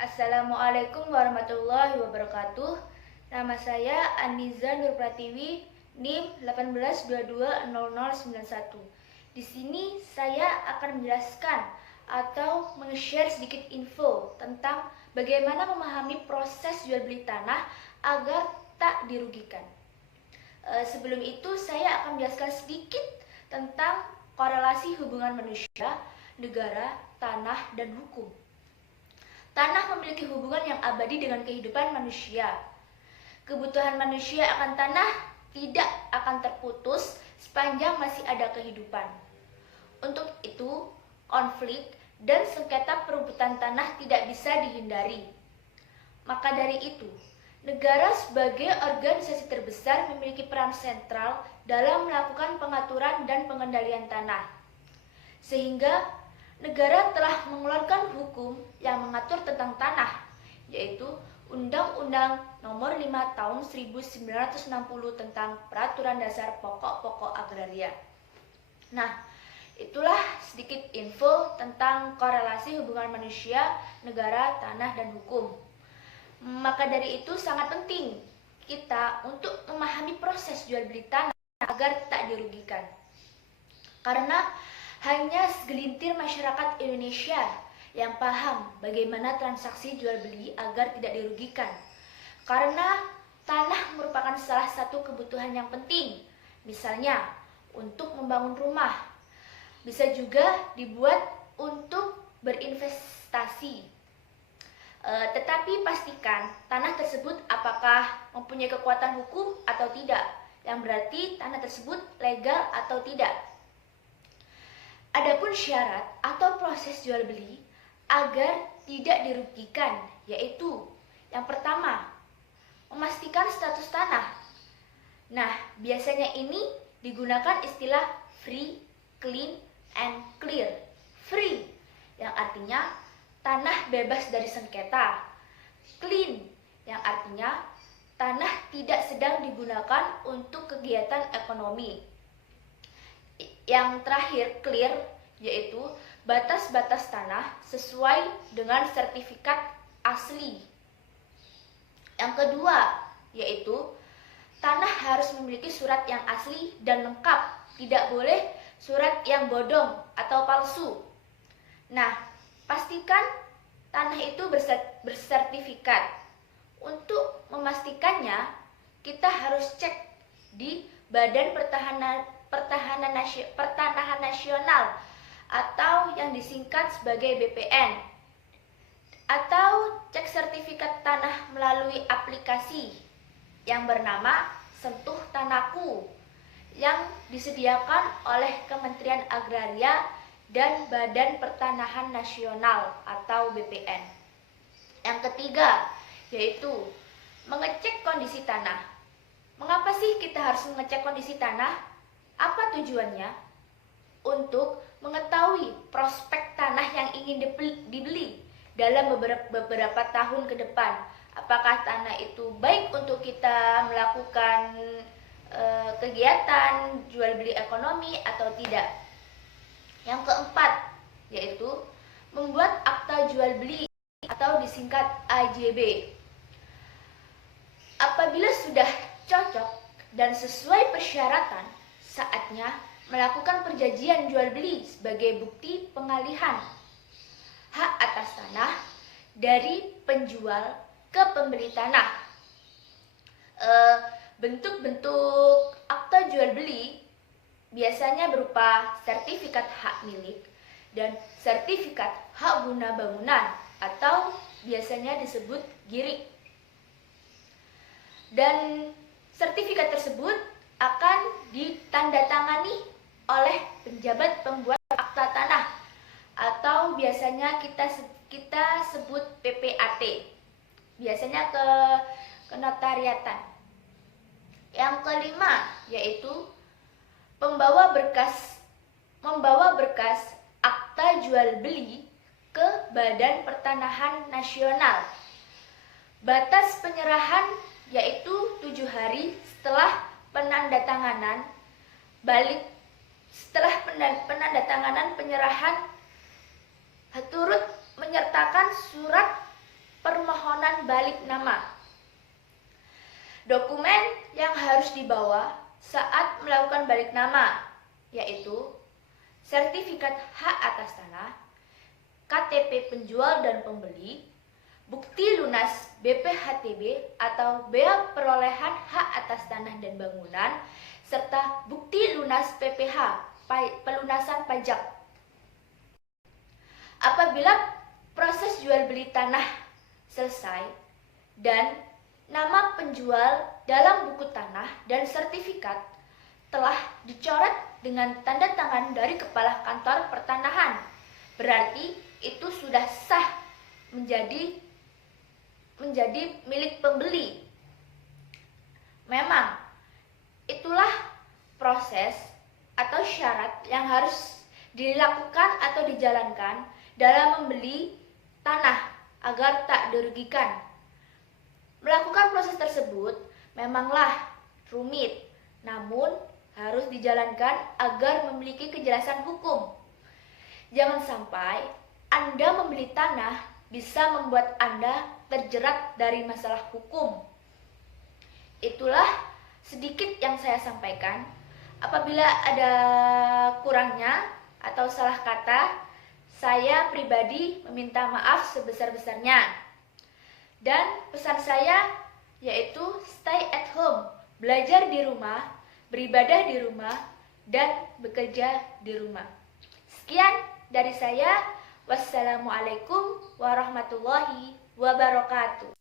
Assalamualaikum warahmatullahi wabarakatuh. Nama saya Aniza Nur Pratiwi, NIM 18220091. Di sini saya akan menjelaskan atau meng-share sedikit info tentang bagaimana memahami proses jual beli tanah agar tak dirugikan. Sebelum itu saya akan menjelaskan sedikit tentang korelasi hubungan manusia, negara, tanah, dan hukum. Tanah memiliki hubungan yang abadi dengan kehidupan manusia. Kebutuhan manusia akan tanah tidak akan terputus sepanjang masih ada kehidupan. Untuk itu, konflik dan sengketa perebutan tanah tidak bisa dihindari. Maka dari itu, negara sebagai organisasi terbesar memiliki peran sentral dalam melakukan pengaturan dan pengendalian tanah. Sehingga negara telah mengeluarkan hukum yang mengatur tentang tanah, yaitu Undang-Undang Nomor 5 Tahun 1960 tentang Peraturan Dasar Pokok-Pokok Agraria. Nah, itulah sedikit info tentang korelasi hubungan manusia, negara, tanah, dan hukum. Maka dari itu sangat penting kita untuk memahami proses jual beli tanah agar tak dirugikan. Karena hanya segelintir masyarakat Indonesia yang paham bagaimana transaksi jual beli agar tidak dirugikan. Karena tanah merupakan salah satu kebutuhan yang penting, misalnya untuk membangun rumah. Bisa juga dibuat untuk berinvestasi. Tetapi pastikan tanah tersebut apakah mempunyai kekuatan hukum atau tidak, yang berarti tanah tersebut legal atau tidak. Adapun syarat atau proses jual beli agar tidak dirugikan, yaitu yang pertama, memastikan status tanah. Nah, biasanya ini digunakan istilah free, clean, and clear. Free, yang artinya tanah bebas dari sengketa. Clean, yang artinya tanah tidak sedang digunakan untuk kegiatan ekonomi. Yang terakhir, clear, yaitu batas-batas tanah sesuai dengan sertifikat asli. Yang kedua, yaitu tanah harus memiliki surat yang asli dan lengkap, tidak boleh surat yang bodong atau palsu. Nah, pastikan tanah itu bersertifikat. Untuk memastikannya, kita harus cek di Badan Pertanahan Nasional atau yang disingkat sebagai BPN, atau cek sertifikat tanah melalui aplikasi yang bernama Sentuh Tanahku yang disediakan oleh Kementerian Agraria dan Badan Pertanahan Nasional atau BPN. Yang ketiga, yaitu mengecek kondisi tanah. Mengapa sih kita harus mengecek kondisi tanah? Apa tujuannya? Untuk mengetahui prospek tanah yang ingin dibeli dalam beberapa tahun ke depan. Apakah tanah itu baik untuk kita melakukan kegiatan jual beli ekonomi atau tidak. Yang keempat, yaitu membuat akta jual beli atau disingkat AJB. Apabila sudah cocok dan sesuai persyaratan, saatnya melakukan perjanjian jual beli sebagai bukti pengalihan hak atas tanah dari penjual ke pembeli tanah. Bentuk-bentuk akta jual beli biasanya berupa sertifikat hak milik dan sertifikat hak guna bangunan atau biasanya disebut GIRIK. Dan sertifikat tersebut akan ditandatangani oleh penjabat pembuat akta tanah atau biasanya kita sebut PPAT. Biasanya ke notariatan. Yang kelima, yaitu membawa berkas akta jual beli ke Badan Pertanahan Nasional. Batas penyerahan yaitu 7 hari setelah penandatanganan penyerahan turut menyertakan surat melakukan balik nama. Dokumen yang harus dibawa saat melakukan balik nama yaitu sertifikat hak atas tanah, KTP penjual dan pembeli, bukti lunas BPHTB atau bea perolehan hak atas tanah dan bangunan, serta bukti lunas PPH, pelunasan pajak. Apabila proses jual beli tanah selesai dan nama penjual dalam buku tanah dan sertifikat telah dicoret dengan tanda tangan dari kepala kantor pertanahan, berarti itu sudah sah menjadi milik pembeli. Memang itulah proses atau syarat yang harus dilakukan atau dijalankan dalam membeli tanah agar tak dirugikan. Melakukan proses tersebut memanglah rumit, namun harus dijalankan agar memiliki kejelasan hukum. Jangan sampai Anda membeli tanah bisa membuat Anda terjerat dari masalah hukum. Itulah sedikit yang saya sampaikan. Apabila ada kurangnya atau salah kata, saya pribadi meminta maaf sebesar-besarnya. Dan pesan saya yaitu stay at home, belajar di rumah, beribadah di rumah, dan bekerja di rumah. Sekian dari saya. Wassalamualaikum warahmatullahi wabarakatuh.